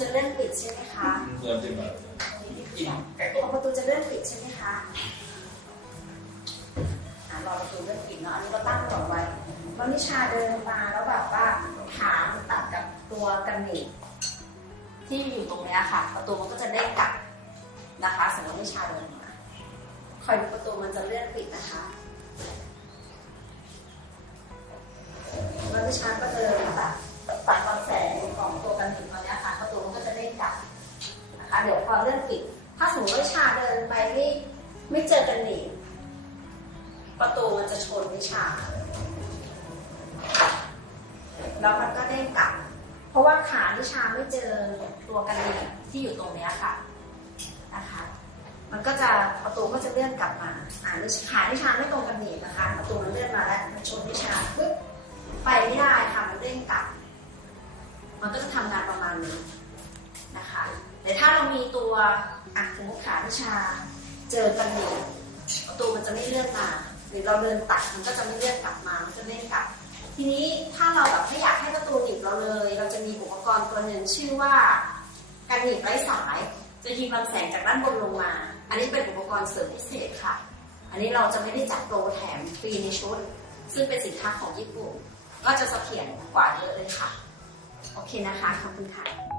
จะเลื่อนปิดใช่ไหมคะเริ่มจะแบบกินแกะพอประตูจะเลื่อนปิดใช่ไหมคะอ่ารอประตูเลื่อนปิดเนาะ อันนี้ก็ตั้งกดไว้แล้วนิชาเดินมาแล้วแบบว่าขามันตัดกับตัวกันหนีบที่อยู่ตรงเนี้ยค่ะ ประตูมันก็จะเด้งกลับนะคะสมมตินิชาเดินมาคอยดูประตูมันจะเลื่อนปิดนะคะ เดี๋ยวพอเลื่อนปิด ถ้าสมมติว่าวิชาเดินไปไม่ไม่เจอกันหนีประตูมันจะชนวิชา แล้วมันก็เด้งกลับ เพราะว่าขาวิชาไม่เจอตัวกันหนีที่อยู่ตรงนี้ค่ะนะคะ มันก็จะประตูก็จะเลื่อนกลับมาอ่าขาวิชาไม่ตรงกันหนีนะคะ ประตูมันเลื่อนมาแล้วมันชนวิชาปึ๊บไปไม่ได้ค่ะมันเด้งกลับ มันก็จะทำงานประมาณนี้ นะคะแต่ถ้าเรา มีตัวอะสมมติขาวิชา เจอกันอยู่ประตูมันจะไม่เลื่อนมาหรือเราเดินตัดมันก็จะไม่เลื่อนกลับมามันจะเลื่กลับ ทีนี้ถ้าเราแบบไม่อยากให้ประตูหนีบเราเลย เราจะมีอุปกรณ์ตัวหนึ่งชื่อว่าการหนีบไร้สาย จะยิงลำแสงจากด้านบนลงมา อันนี้เป็นอุปกรณ์เสริมพิเศษค่ะ อันนี้เราจะไม่ได้จัดโปรแถมฟรีในชุด ซึ่งเป็นสินค้าของญี่ปุ่น ก็จะเสถียรกว่าเยอะเลยค่ะ โอเคนะคะ ขอบคุณค่ะ